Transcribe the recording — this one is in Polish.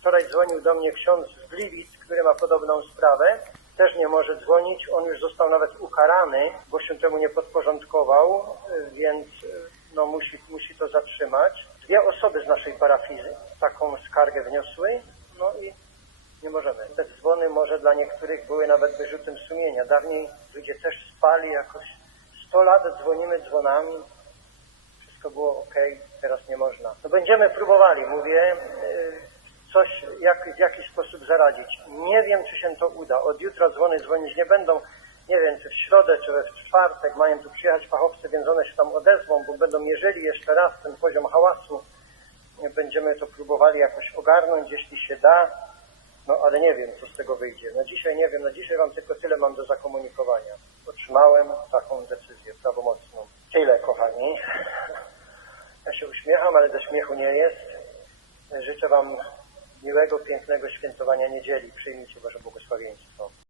Wczoraj dzwonił do mnie ksiądz z Gliwic, który ma podobną sprawę. Też nie może dzwonić. On już został nawet ukarany, bo się temu nie podporządkował, więc y, no, musi, musi to zatrzymać. Dwie osoby z naszej parafii taką skargę wniosły. No i nie możemy. Te dzwony może dla niektórych były nawet wyrzutem sumienia. Dawniej ludzie też spali jakoś 100 lat dzwonimy dzwonami. Wszystko było ok, teraz nie można. No będziemy próbowali, mówię, coś jak, w jakiś sposób zaradzić. Nie wiem, czy się to uda. Od jutra dzwony dzwonić nie będą. Nie wiem, czy w środę, czy we czwartek mają tu przyjechać fachowcy, więc one się tam odezwą, bo będą mierzyli jeszcze raz ten poziom hałasu. Będziemy to próbowali jakoś ogarnąć, jeśli się da. No ale nie wiem, co z tego wyjdzie. No dzisiaj nie wiem, no dzisiaj wam tylko tyle mam do zakomunikowania. Otrzymałem taką decyzję prawomocną. Tyle, kochani. Ja się uśmiecham, ale do śmiechu nie jest. Życzę wam miłego, pięknego świętowania niedzieli. Przyjmijcie Boże błogosławieństwo.